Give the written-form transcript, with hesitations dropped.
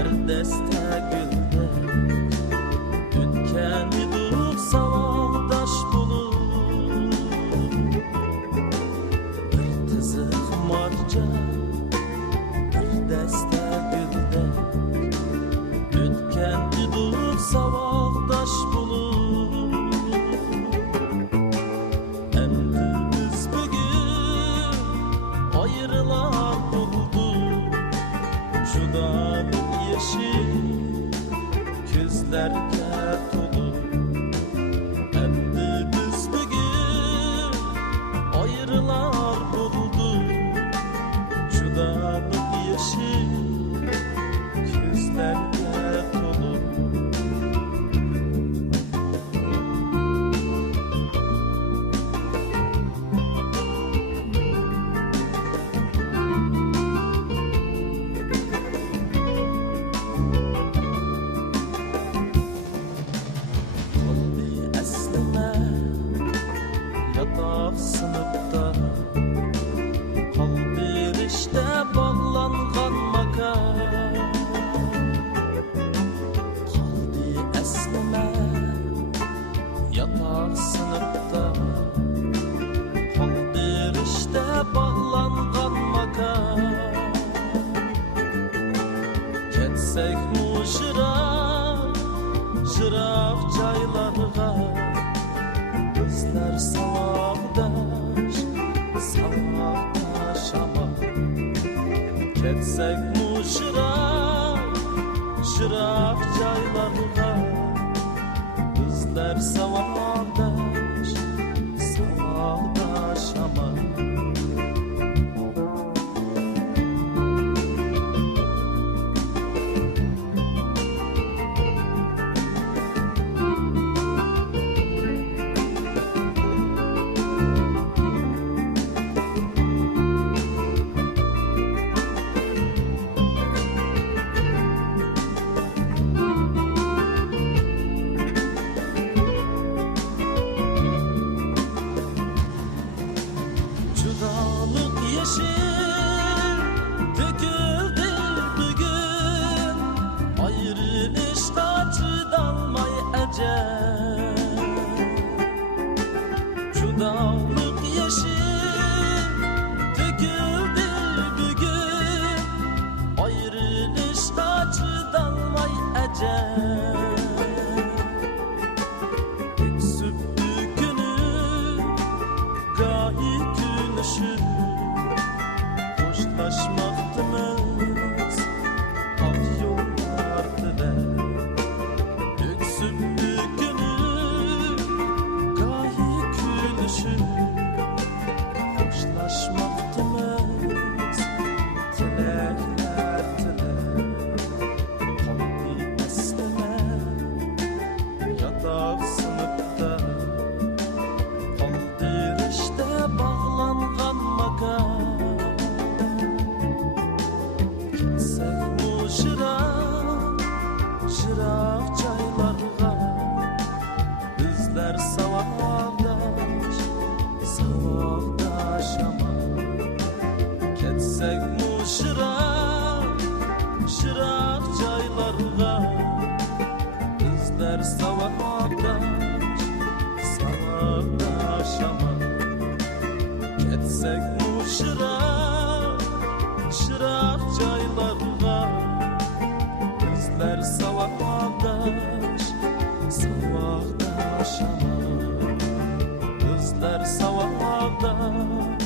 bir deste gülde Ütken iduk savakdaş bulup Bir tızık marca bir deste gülde Ütken iduk savakdaş bulup Endi biz bugün ayrılar bulduk Judalık yeşil gözlerge dolu Endi biz bugün ayrılar bulduk Judalık yeşil gözlerge dolu Sınıfta kaldı işte bağlangan makam Kaldı esleme yatak sınıfta Kaldı işte bağlangan makam Ketsek mu jırak caylarga Bizler savakdaş ama Ketsek mu jırak caylarga Bizler savakdaş ama Judalık yeşil döküldü bugün Ayrılışta çıdalmay ecel Judalık yeşil döküldü bugün Ayrılışta çıdalmay ecel Öksüp günü gahi Hoşlaşmaktımız ak yollardı Öksüp günü gahi külüşün Hoşlaşmaktımız tilekler Kalbi esleme yatak sınıfta Kaldır işte bağlangan makam Ketsek mu jırak caylarga Bizler savakdaş ama Ketsek mu jırak caylarga Bizler savakdaş ama Ketsek mu jırak caylarga Bizler savakdaş ama Bizler savakdaş